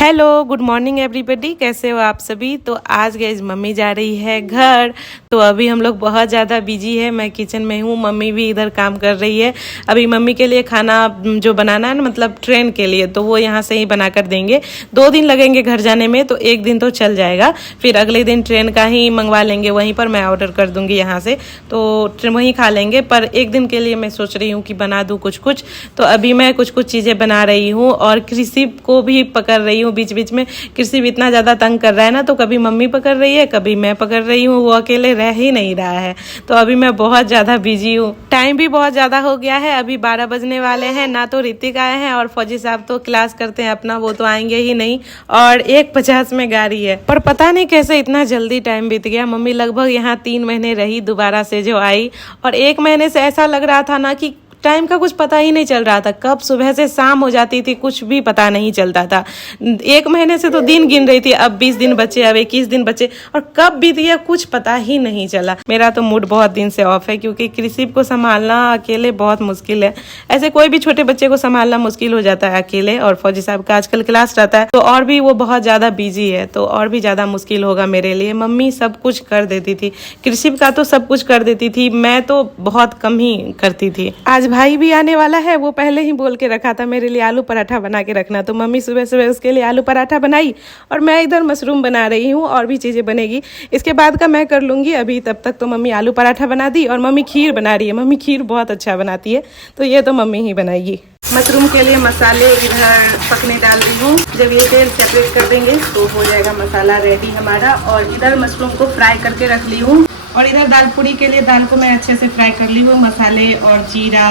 Hello good morning everybody, कैसे हो आप सभी। तो आज गाइस मम्मी जा रही है घर। तो अभी हम लोग बहुत ज़्यादा बिजी है, मैं किचन में हूँ, मम्मी भी इधर काम कर रही है। अभी मम्मी के लिए खाना जो बनाना है ना, मतलब ट्रेन के लिए, तो वो यहाँ से ही बना कर देंगे। 2 दिन लगेंगे घर जाने में, तो 1 दिन तो चल जाएगा, फिर अगले दिन ट्रेन का ही मंगवा लेंगे, वहीं पर मैं ऑर्डर कर दूँगी यहाँ से, तो वहीं खा लेंगे। पर 1 दिन के लिए मैं सोच रही हूँ कि बना दूँ कुछ कुछ। तो अभी मैं कुछ कुछ चीज़ें बना रही हूँ और कृषि को भी पकड़ रही हूँ बीच बीच में। कृषि भी इतना ज्यादा तंग कर रहा है ना, तो कभी मम्मी पकड़ रही है, कभी मैं पकड़ रही हूँ, वो अकेले रह ही नहीं रहा है। तो अभी मैं बहुत ज्यादा बिजी हूँ, टाइम भी बहुत ज्यादा हो गया है, अभी 12 बजने वाले हैं ना। तो ऋतिक आए हैं और फौजी साहब तो क्लास करते हैं अपना, वो तो आएंगे ही नहीं। और 1:50 में गाड़ी है, पर पता नहीं कैसे इतना जल्दी टाइम बीत गया। मम्मी लगभग यहाँ 3 महीने रही दोबारा से जो आई, और 1 महीने से ऐसा लग रहा था ना कि टाइम का कुछ पता ही नहीं चल रहा था, कब सुबह से शाम हो जाती थी कुछ भी पता नहीं चलता था। 1 महीने से तो दिन गिन रही थी, अब 20 दिन बचे, अब 21 दिन बचे, और कब बीत गया कुछ पता ही नहीं चला। मेरा तो मूड बहुत दिन से ऑफ है, क्योंकि कृषि को संभालना अकेले बहुत मुश्किल है। ऐसे कोई भी छोटे बच्चे को संभालना मुश्किल हो जाता है अकेले, और फौजी साहब का आजकल क्लास रहता है, तो और भी वो बहुत ज्यादा बिजी है, तो और भी ज्यादा मुश्किल होगा मेरे लिए। मम्मी सब कुछ कर देती थी, कृषि का तो सब कुछ कर देती थी, मैं तो बहुत कम ही करती थी। आज भाई भी आने वाला है, वो पहले ही बोल के रखा था मेरे लिए आलू पराठा बना के रखना, तो मम्मी सुबह सुबह उसके लिए आलू पराठा बनाई, और मैं इधर मशरूम बना रही हूँ, और भी चीजें बनेगी इसके बाद का मैं कर लूंगी। अभी तब तक तो मम्मी आलू पराठा बना दी, और मम्मी खीर बना रही है। मम्मी खीर बहुत अच्छा बनाती है, तो ये तो मम्मी ही बनाएगी। मशरूम के लिए मसाले इधर पकने डाल रही हूँ, जब ये तेल सेपरेट कर देंगे तो हो जाएगा मसाला रेडी हमारा। और इधर मशरूम को फ्राई करके रख ली हूँ, और इधर दाल पूड़ी के लिए दाल को मैं अच्छे से फ्राई कर ली हूँ, मसाले और जीरा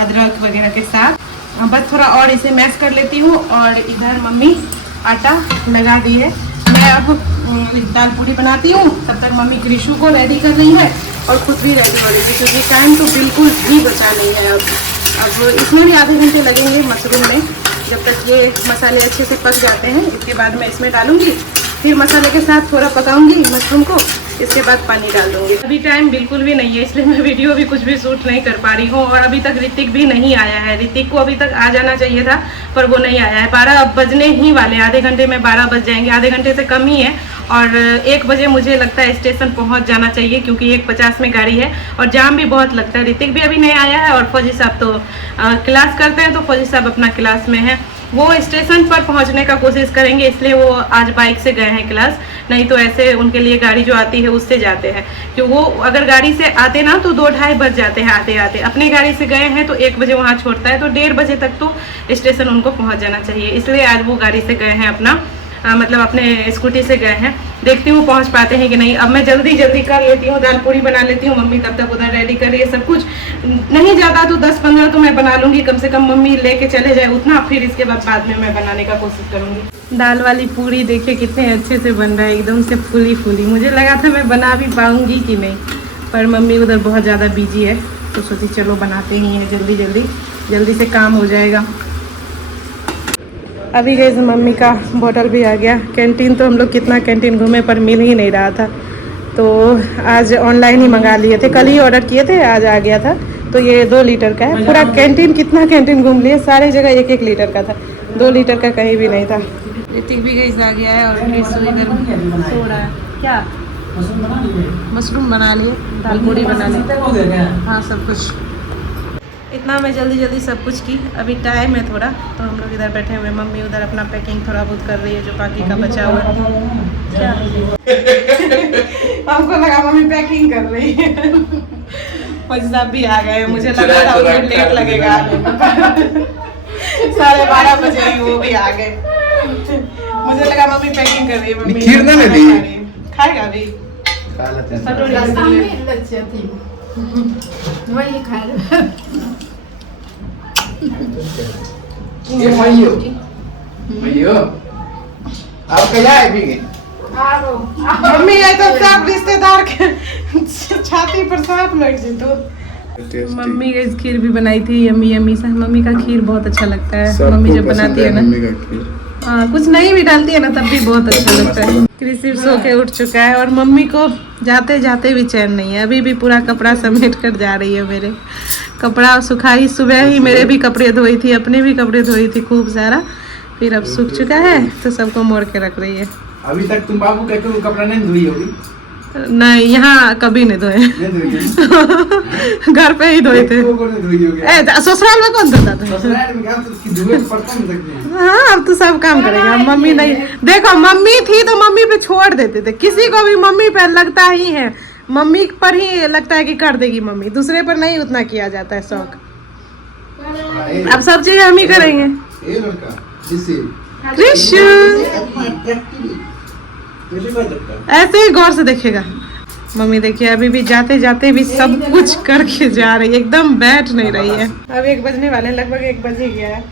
अदरक वगैरह के साथ। बस थोड़ा और इसे मैश कर लेती हूँ। और इधर मम्मी आटा लगा दी है, मैं अब दाल पूड़ी बनाती हूँ, तब तक मम्मी कृषु को रेडी कर रही है और खुद भी रेडी हो रही है, क्योंकि टाइम तो बिल्कुल भी बचा नहीं है। अब इसमें भी आधे घंटे लगेंगे मशरूम में, जब तक ये मसाले अच्छे से पक जाते हैं। इसके बाद मैं इसमें डालूंगी, फिर मसाले के साथ थोड़ा पकाऊंगी मशरूम को, इसके बाद पानी डाल दूंगी। अभी टाइम बिल्कुल भी नहीं है, इसलिए मैं वीडियो भी कुछ भी शूट नहीं कर पा रही हूँ। और अभी तक ऋतिक भी नहीं आया है, ऋतिक को अभी तक आ जाना चाहिए था, पर वो नहीं आया है। 12 बजने ही वाले, आधे घंटे में 12 बज जाएंगे, आधे घंटे से कम ही है। और 1 बजे मुझे लगता है स्टेशन पहुँच जाना चाहिए, क्योंकि 1:50 में गाड़ी है और जाम भी बहुत लगता है। ऋतिक भी अभी नहीं आया है, और फौजी साहब तो क्लास करते हैं, तो फौजी साहब अपना क्लास में है, वो स्टेशन पर पहुंचने का कोशिश करेंगे, इसलिए वो आज बाइक से गए हैं क्लास। नहीं तो ऐसे उनके लिए गाड़ी जो आती है उससे जाते हैं, क्योंकि वो अगर गाड़ी से आते ना तो 2-2:30 बज जाते हैं आते आते। अपने गाड़ी से गए हैं तो 1 बजे वहाँ छोड़ता है, तो 1:30 बजे तक तो स्टेशन उनको पहुँच जाना चाहिए, इसलिए आज वो गाड़ी से गए हैं अपना, मतलब अपने स्कूटी से गए हैं। देखती हूँ पहुँच पाते हैं कि नहीं। अब मैं जल्दी जल्दी कर लेती हूँ, दाल पूड़ी बना लेती हूँ, मम्मी तब तक उधर रेडी कर रही है सब कुछ। नहीं ज़्यादा तो 10-15 तो मैं बना लूँगी, कम से कम मम्मी लेके चले जाए उतना, फिर इसके बाद में मैं बनाने का कोशिश करूँगी। दाल वाली पूड़ी देखिए कितने अच्छे से बन रहा है, एकदम से फूली फूली। मुझे लगा था मैं बना भी पाऊँगी कि नहीं, पर मम्मी उधर बहुत ज़्यादा बिजी है, तो सोची चलो बनाते ही हैं, जल्दी से काम हो जाएगा। अभी गई मम्मी का बोतल भी आ गया। कैंटीन तो हम लोग कितना कैंटीन घूमे, पर मिल ही नहीं रहा था, तो आज ऑनलाइन ही मंगा लिए थे, कल ही ऑर्डर किए थे, आज आ गया था। तो ये 2 लीटर का है पूरा कैंटीन, कितना कैंटीन घूम लिए, सारे जगह 1-1 लीटर का था, 2 लीटर का कहीं भी नहीं था। ऋतिक भी गई आ गया है, और इधर सो रहा है। क्या मशरूम बना लिए, दाल पूड़ी बना लिए, हाँ सब कुछ। इतना मैं जल्दी सब कुछ की। अभी टाइम है थोड़ा, तो हम लोग इधर बैठे हुए, मम्मी उधर अपना पैकिंग थोड़ा बहुत कर रही है, जो बाकी का बचा हुआ है। क्या हमको लगा मम्मी पैकिंग कर रही है। फौजी साहब भी आ गए, मुझे लगा था उनको लेट लगेगा आने में। 12:30 बजे ही वो भी आ गए, मुझे लगा मम्मी पैकिंग कर रही है। मम्मी खीर ना दी खाएगा अभी, खा लेते हैं, वही खा रहे। ये मइयो आप कहिया आएंगे? मम्मी है तो सब रिश्तेदार के छाती पर सांप लग जाए। मम्मी की खीर भी बनाई थी, यम्मी यम्मी सा। मम्मी का खीर बहुत अच्छा लगता है, मम्मी जब बनाती है ना, हाँ कुछ नहीं भी डालती है ना, तब भी बहुत अच्छा लगता है। कृषि सो के उठ चुका है, और मम्मी को जाते जाते भी चैन नहीं है, अभी भी पूरा कपड़ा समेट कर जा रही है। मेरे कपड़ा सुखाई, सुबह ही मेरे भी कपड़े धोई थी, अपने भी कपड़े धोई थी खूब सारा, फिर अब सूख चुका है तो सबको मोड़ के रख रही है। अभी तक तुम बाबू का क्यों कपड़ा नहीं धोई होगी? नहीं, यहाँ कभी नहीं धोए। नहीं धोई घर पे ही धोए थे। धोई होगी। ससुराल में कौन धोता था? ससुराल में क्या तो उसकी धुएं पड़ता नहीं सकती। हाँ, अब तो सब काम करेगा। मम्मी नहीं, देखो मम्मी थी तो मम्मी पे छोड़ देते थे। किसी को भी मम्मी पे लगता ही है, मम्मी पर ही लगता है कि कर देगी मम्मी, दूसरे पर नहीं उतना किया जाता है शौक। अब सब चीज हम ही करेंगे। ये लड़का जिसे कृष्ण ऐसे ही गौर से देखेगा। मम्मी देखिए अभी भी जाते जाते भी सब कुछ करके जा रही है, एकदम बैठ नहीं रही है। अब 1 बजने वाले, लगभग 1 बज ही गया है।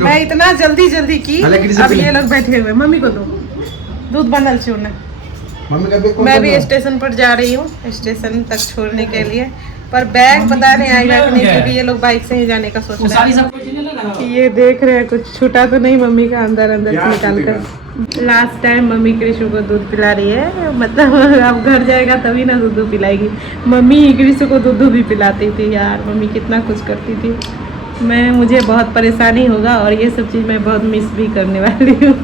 मैं इतना जल्दी जल्दी की, अब ये लोग बैठे हुए। मम्मी को दो दूध बनल चूरना। मैं भी स्टेशन पर जा रही हूँ, स्टेशन तक छोड़ने के लिए, पर बैग पता नहीं आएगा कि नहीं, क्योंकि ये लोग बाइक से ही जाने का सोच रहे हैं। ये देख रहे हैं कुछ छूटा तो नहीं मम्मी का अंदर अंदर से निकाल कर। लास्ट टाइम मम्मी कृष्ण को दूध पिला रही है, मतलब अब घर जाएगा तभी ना दूध पिलाएगी। मम्मी कृष्ण को दूध भी पिलाती थी यार, मम्मी कितना कुछ करती थी। मुझे बहुत परेशानी होगा और ये सब चीज़ मैं बहुत मिस भी करने वाली हूँ।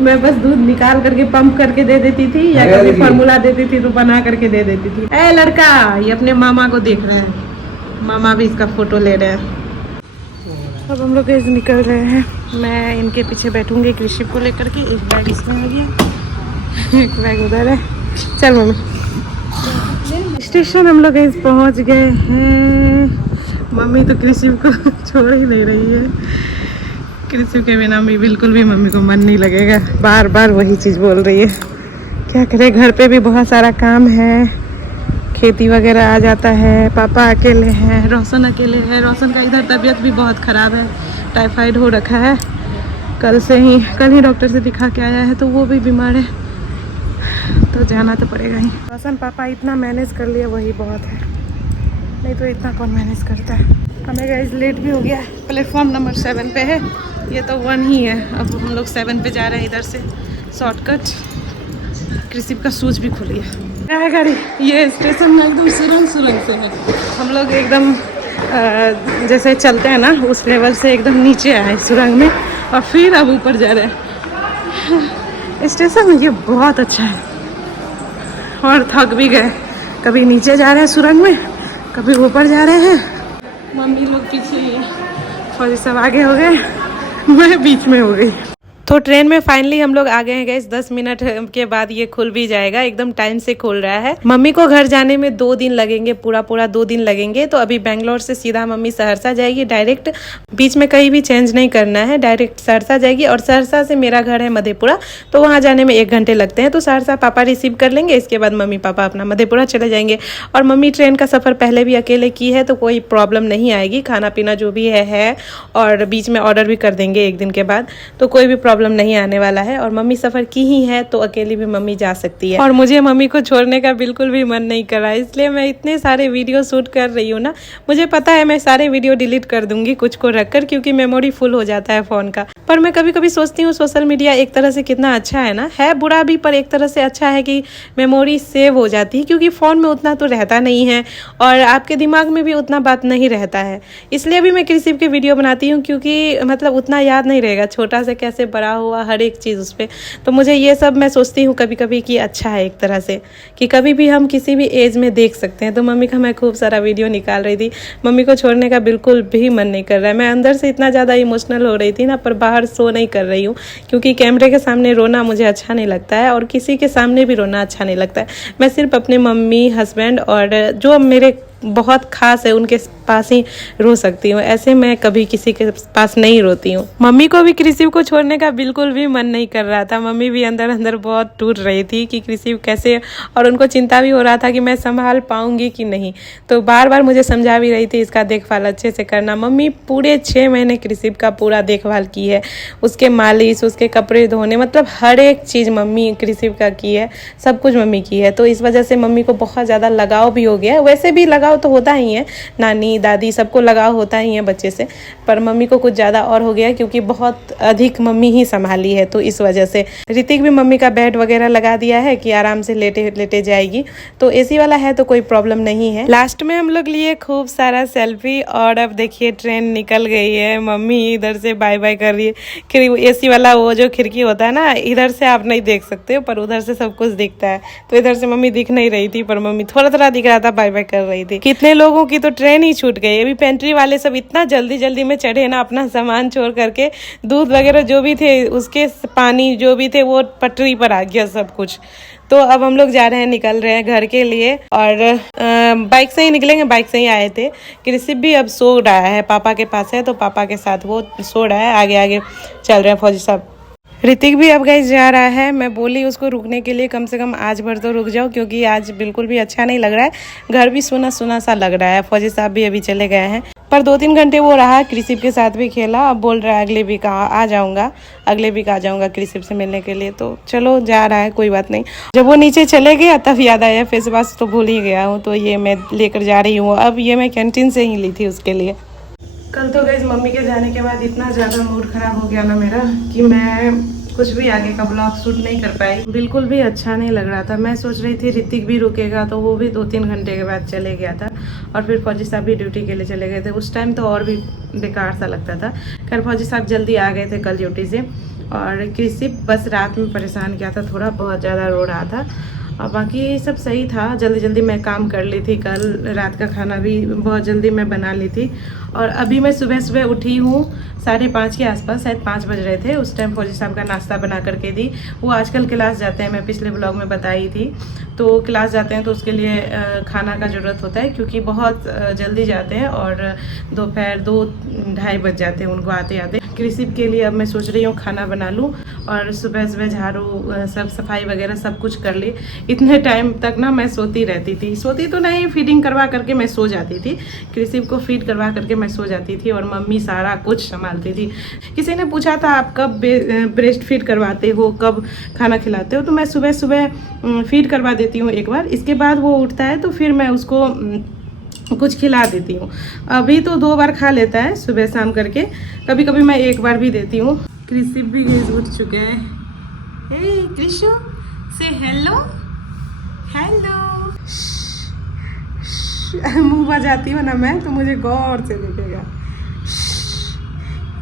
मैं बस दूध निकाल करके पंप करके दे देती थी, या कभी फार्मूला देती थी तो बना करके दे देती थी। ए लड़का, ये अपने मामा को देख रहे हैं, मामा भी इसका फोटो ले रहे हैं। अब हम लोग निकल रहे हैं, मैं इनके पीछे बैठूंगी कृषि को लेकर के। एक बैग इसमें आ गया, एक बैग उधर है। चल मम्मी, स्टेशन हम लोग पहुंच गए हैं। मम्मी तो कृषि को छोड़ ही नहीं रही है। कृषि के बिना भी बिल्कुल भी मम्मी को मन नहीं लगेगा, बार बार वही चीज़ बोल रही है। क्या करे, घर पे भी बहुत सारा काम है, खेती वगैरह आ जाता है। पापा अकेले हैं, रोशन अकेले है। रोशन का इधर तबीयत भी बहुत ख़राब है, टाइफाइड हो रखा है। कल ही डॉक्टर से दिखा के आया है, तो वो भी बीमार है, तो जाना तो पड़ेगा ही। रोशन पापा इतना मैनेज कर लिया वही बहुत है, नहीं तो इतना कौन मैनेज करता है। हमें गाइस लेट भी हो गया, प्लेटफॉर्म नंबर 7 पे है, ये तो 1 ही है। अब हम लोग 7 पे जा रहे हैं, इधर से शॉर्टकट। कृषि का सूच भी खुल गया। क्या है गाड़ी, ये स्टेशन में एकदम सुरंग से है। हम लोग एकदम जैसे चलते हैं ना उस लेवल से एकदम नीचे आए सुरंग में, और फिर अब ऊपर जा रहे हैं। स्टेशन ये बहुत अच्छा है, और थक भी गए। कभी नीचे जा रहे हैं सुरंग में, कभी ऊपर जा रहे हैं। मम्मी लोग पीछे ही है, फौजी सब आगे हो गए, मैं बीच में हो गई। तो ट्रेन में फाइनली हम लोग आ गए हैं गाइस। 10 मिनट के बाद ये खुल भी जाएगा, एकदम टाइम से खुल रहा है। मम्मी को घर जाने में 2 दिन लगेंगे, पूरा 2 दिन लगेंगे। तो अभी बेंगलोर से सीधा मम्मी सहरसा जाएगी डायरेक्ट, बीच में कहीं भी चेंज नहीं करना है, डायरेक्ट सहरसा जाएगी। और सहरसा से मेरा घर है मधेपुरा, तो वहाँ जाने में 1 घंटे लगते हैं। तो सहरसा पापा रिसीव कर लेंगे, इसके बाद मम्मी पापा अपना मधेपुरा चले जाएंगे। और मम्मी ट्रेन का सफ़र पहले भी अकेले की है, तो कोई प्रॉब्लम नहीं आएगी। खाना पीना जो भी है और बीच में ऑर्डर भी कर देंगे 1 दिन के बाद, तो कोई भी प्रॉब्लम नहीं आने वाला है। और मम्मी सफ़र की ही है, तो अकेली भी मम्मी जा सकती है। और मुझे मम्मी को छोड़ने का बिल्कुल भी मन नहीं कर रहा है, इसलिए मैं इतने सारे वीडियो शूट कर रही हूँ ना। मुझे पता है मैं सारे वीडियो डिलीट कर दूंगी कुछ को रखकर, क्योंकि मेमोरी फुल हो जाता है फ़ोन का। पर मैं कभी कभी सोचती हूँ सोशल मीडिया एक तरह से कितना अच्छा है ना, है बुरा भी, पर एक तरह से अच्छा है कि मेमोरी सेव हो जाती है, क्योंकि फ़ोन में उतना तो रहता नहीं है और आपके दिमाग में भी उतना बात नहीं रहता है। इसलिए भी मैं कृषि के वीडियो बनाती हूँ, क्योंकि मतलब उतना याद नहीं रहेगा, छोटा से कैसे बड़ा हुआ हर एक चीज़ उस पर। तो मुझे ये सब मैं सोचती हूँ कभी कभी कि अच्छा है एक तरह से, कि कभी भी हम किसी भी एज में देख सकते हैं। तो मम्मी का मैं खूब सारा वीडियो निकाल रही थी। मम्मी को छोड़ने का बिल्कुल भी मन नहीं कर रहा है। मैं अंदर से इतना ज़्यादा इमोशनल हो रही थी ना, पर बाहर शो नहीं कर रही हूँ, क्योंकि कैमरे के सामने रोना मुझे अच्छा नहीं लगता है, और किसी के सामने भी रोना अच्छा नहीं लगता है। मैं सिर्फ अपने मम्मी, हस्बैंड और जो मेरे बहुत खास है उनके पास ही रो सकती हूँ। ऐसे मैं कभी किसी के पास नहीं रोती हूँ। मम्मी को भी कृषि को छोड़ने का बिल्कुल भी मन नहीं कर रहा था। मम्मी भी अंदर अंदर बहुत टूट रही थी कि कृषि कैसे, और उनको चिंता भी हो रहा था कि मैं संभाल पाऊंगी कि नहीं। तो बार बार मुझे समझा भी रही थी इसका देखभाल अच्छे से करना। मम्मी पूरे 6 महीने कृषि का पूरा देखभाल की है, उसके मालिश, उसके कपड़े धोने, मतलब हर एक चीज़ मम्मी कृषि का की है, सब कुछ मम्मी की है। तो इस वजह से मम्मी को बहुत ज़्यादा लगाव भी हो गया। वैसे भी लगाव तो होता ही है, नानी मम्मी दादी सबको लगाव होता ही है बच्चे से, पर मम्मी को कुछ ज़्यादा और हो गया क्योंकि बहुत अधिक मम्मी ही संभाली है, तो इस वजह से ऋतिक भी मम्मी का बेड वगैरह लगा दिया है कि आराम से लेटे लेटे जाएगी। तो एसी वाला है तो कोई प्रॉब्लम नहीं है। लास्ट में हम लोग लिए खूब सारा सेल्फी और अब देखिए ट्रेन निकल गई है। मम्मी इधर से बाय बाय कर रही है। एसी वाला वो जो खिड़की होता है ना, इधर से आप नहीं देख सकते हो पर उधर से सब कुछ दिखता है, तो इधर से मम्मी दिख नहीं रही थी पर मम्मी थोड़ा थोड़ा दिख रहा था, बाय बाय कर रही थी। कितने लोगों की तो ट्रेन ही छूट गई। अभी पेंट्री वाले सब इतना जल्दी जल्दी में चढ़े ना, अपना सामान छोड़ करके, दूध वगैरह जो भी थे उसके पानी जो भी थे वो पटरी पर आ गया सब कुछ। तो अब हम लोग जा रहे हैं, निकल रहे हैं घर के लिए और बाइक से ही निकलेंगे, बाइक से ही आए थे। कृषि भी अब सो रहा है, पापा के पास है तो पापा के साथ वो सो रहा है। आगे आगे चल रहे हैं फौजी साहब। ऋतिक भी अब गाइस जा रहा है। मैं बोली उसको रुकने के लिए, कम से कम आज भर तो रुक जाओ क्योंकि आज बिल्कुल भी अच्छा नहीं लग रहा है, घर भी सुना सुना सा लग रहा है। फौजी साहब भी अभी चले गए हैं, पर 2-3 घंटे वो रहा, कृषि के साथ भी खेला। अब बोल रहा है अगले वीक आ जाऊंगा, अगले वीक आ जाऊंगा कृषि से मिलने के लिए। तो चलो जा रहा है, कोई बात नहीं। जब वो नीचे चले गया तब याद आया, फेस वॉश तो भूल ही गया हूँ, तो ये मैं लेकर जा रही हूँ। अब ये मैं कैंटीन से ही ली थी उसके लिए। कल तो गाइस मम्मी के जाने के बाद इतना ज़्यादा मूड खराब हो गया ना मेरा कि मैं कुछ भी आगे का ब्लॉग शूट नहीं कर पाई। बिल्कुल भी अच्छा नहीं लग रहा था। मैं सोच रही थी ऋतिक भी रुकेगा, तो वो भी 2-3 घंटे के बाद चले गया था और फिर फौजी साहब भी ड्यूटी के लिए चले गए थे। उस टाइम तो और भी बेकार सा लगता था। खैर फौजी साहब जल्दी आ गए थे कल ड्यूटी से, और कृषि बस रात में परेशान किया था, थोड़ा बहुत ज़्यादा रो रहा था, और बाकी सब सही था। जल्दी जल्दी मैं काम कर ली थी। कल रात का खाना भी बहुत जल्दी मैं बना ली थी। और अभी मैं सुबह सुबह उठी हूँ 5:30 के आसपास, शायद 5 बज रहे थे। उस टाइम फौजी साहब का नाश्ता बना करके दी। वो आजकल क्लास जाते हैं, मैं पिछले ब्लॉग में बताई थी। तो क्लास जाते हैं तो उसके लिए खाना का ज़रूरत होता है क्योंकि बहुत जल्दी जाते हैं और दोपहर 2-2:30 बज जाते हैं उनको आते आते। कृषि के लिए अब मैं सोच रही हूँ खाना बना लूँ और सुबह सुबह झाड़ू सब सफाई वगैरह सब कुछ कर ली। इतने टाइम तक ना मैं सोती रहती थी, सोती तो नहीं, फीडिंग करवा करके मैं सो जाती थी। कृषि को फीड करवा करके मैं सो जाती थी और मम्मी सारा कुछ संभालती थी। किसी ने पूछा था आप कब ब्रेस्ट फीड करवाते हो, कब खाना खिलाते हो, तो मैं सुबह सुबह फीड करवा देती हूँ एक बार। इसके बाद वो उठता है तो फिर मैं उसको कुछ खिला देती हूँ। अभी तो 2 बार खा लेता है सुबह शाम करके, कभी कभी मैं 1 बार भी देती हूँ। कृषि भी उठ चुके हैं। हे कृषु से हेलो हेलो। मुंह बजाती हूँ ना मैं तो मुझे गौर से देखेगा।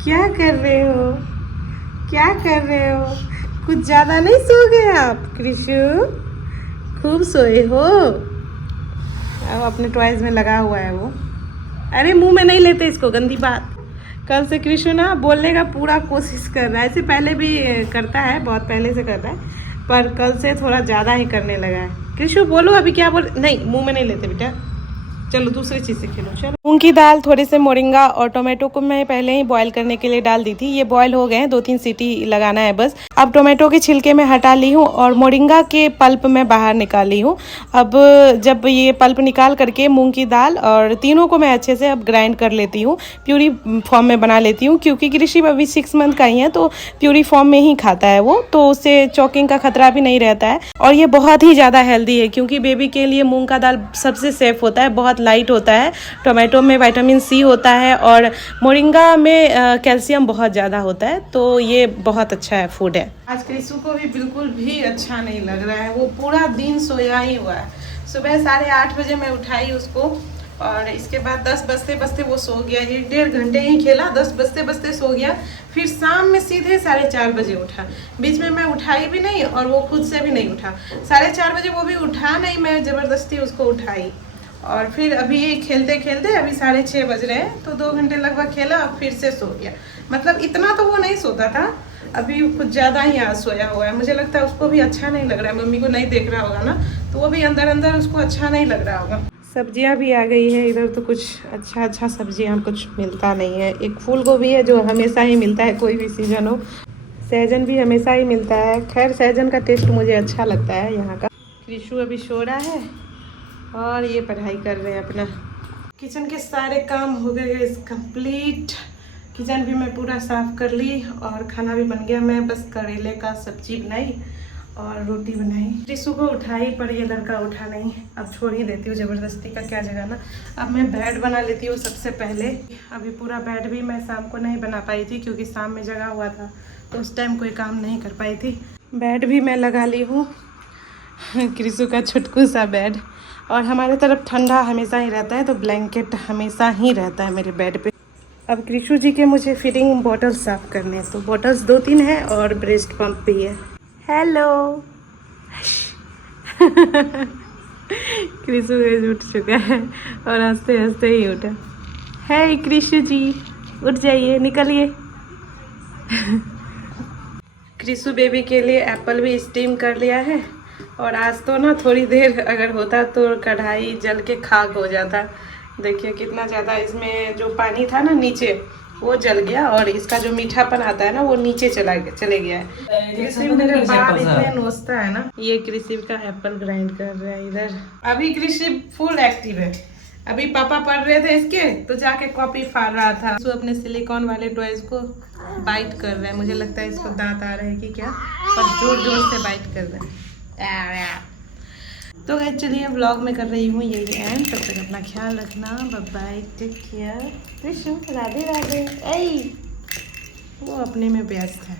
क्या कर रहे हो, क्या कर रहे हो? कुछ ज़्यादा नहीं सो गए आप कृषु? खूब सोए हो। अब अपने टॉयज में लगा हुआ है वो। अरे मुंह में नहीं लेते इसको, गंदी बात। कल से कृष्ण ना बोलने का पूरा कोशिश कर रहा है। ऐसे पहले भी करता है, बहुत पहले से करता है, पर कल से थोड़ा ज़्यादा ही करने लगा है। कृष्ण बोलो अभी क्या बोल। नहीं, मुंह में नहीं लेते बेटा, चलो दूसरी चीज़ से खेलो। चलो मूंग की दाल, थोड़े से मोरिंगा और टोमेटो को मैं पहले ही बॉईल करने के लिए डाल दी थी। ये बॉईल हो गए हैं, 2-3 सीटी लगाना है बस। अब टोमेटो के छिलके में हटा ली हूँ और मोरिंगा के पल्प में बाहर निकाल ली हूँ। अब जब ये पल्प निकाल करके मूंग की दाल और तीनों को मैं अच्छे से अब ग्राइंड कर लेती हूँ, प्यूरी फॉर्म में बना लेती हूँ क्योंकि कृषि अभी 6 मंथ का ही है तो प्यूरी फॉर्म में ही खाता है वो, तो उससे चॉकिंग का खतरा भी नहीं रहता है। और ये बहुत ही ज़्यादा हेल्दी है क्योंकि बेबी के लिए मूंग का दाल सबसे सेफ होता है, बहुत लाइट होता है। टोमेटो में विटामिन सी होता है और मोरिंगा में कैल्शियम बहुत ज़्यादा होता है, तो ये बहुत अच्छा है फूड है। आज कृषु को भी बिल्कुल भी अच्छा नहीं लग रहा है, वो पूरा दिन सोया ही हुआ है। सुबह 8:30 बजे मैं उठाई उसको और इसके बाद 10 बजते बजते वो सो गया। 1-1.5 घंटे ही खेला, 10 बजते बजते सो गया। फिर शाम में सीधे 4:30 बजे उठा। बीच में मैं उठाई भी नहीं और वो खुद से भी नहीं उठा। 4:30 बजे वो भी उठा नहीं, मैं ज़बरदस्ती उसको उठाई। और फिर अभी खेलते खेलते अभी 6:30 बज रहे हैं, तो 2 घंटे लगभग खेला और फिर से सो गया। मतलब इतना तो वो नहीं सोता था, अभी कुछ ज़्यादा ही आज सोया हुआ है। मुझे लगता है उसको भी अच्छा नहीं लग रहा है, मम्मी को नहीं देख रहा होगा ना, तो वो भी अंदर अंदर उसको अच्छा नहीं लग रहा होगा। सब्जियां भी आ गई है इधर, तो कुछ अच्छा सब्जियां कुछ मिलता नहीं है। एक फूल गोभी है जो हमेशा ही मिलता है, कोई भी सीजन हो। सहजन भी हमेशा ही मिलता है। खैर सहजन का टेस्ट मुझे अच्छा लगता है यहाँ का। कृषु अभी सो रहा है और ये पढ़ाई कर रहे हैं अपना। किचन के सारे काम हो गए कंप्लीट। किचन भी मैं पूरा साफ कर ली और खाना भी बन गया। मैं बस करेले का सब्जी बनाई और रोटी बनाई। ऋषु को उठाई पर ये लड़का उठा नहीं। अब छोड़ ही देती हूँ, ज़बरदस्ती का क्या जगाना। अब मैं बेड बना लेती हूँ सबसे पहले। अभी पूरा बेड भी मैं शाम को नहीं बना पाई थी क्योंकि शाम में जगा हुआ था तो उस टाइम कोई काम नहीं कर पाई थी। बेड भी मैं लगा ली हूँ, कृषु का छुटकू सा बेड। और हमारे तरफ ठंडा हमेशा ही रहता है तो ब्लैंकेट हमेशा ही रहता है मेरे बेड पे। अब कृषु जी के मुझे फीडिंग बॉटल साफ़ करने हैं, तो बॉटल्स 2-3 है और ब्रेस्ट पंप भी है। हेलो कृषु उठ चुका है और हंसते हंसते ही उठा। है कृषु जी, उठ जाइए, निकलिए। कृषु बेबी के लिए एप्पल भी स्टीम कर लिया है। और आज तो ना थोड़ी देर अगर होता तो कढ़ाई जल के खाक हो जाता। देखिए कितना ज़्यादा इसमें जो पानी था ना नीचे वो जल गया और इसका जो मीठापन आता है ना वो नीचे चले गया है। कृषि मेरे बाल इतने नोचता है ना। ये कृषि का एप्पल ग्राइंड कर रहा है इधर। अभी कृषि फुल एक्टिव है। अभी पापा पढ़ रहे थे इसके तो जाके कॉपी फाड़ रहा था। तो अपने सिलिकॉन वाले टॉयज को बाइट कर रहा है। मुझे लगता है इसको दांत आ रहे हैं कि क्या, पर जोर जोर से बाइट कर रहा है। तो गाइस चलिए व्लॉग में कर रही हूँ यही एंड। तब तक अपना ख्याल रखना, bye bye, take care. Krishna Radhe Radhe. वो अपने में व्यस्त है।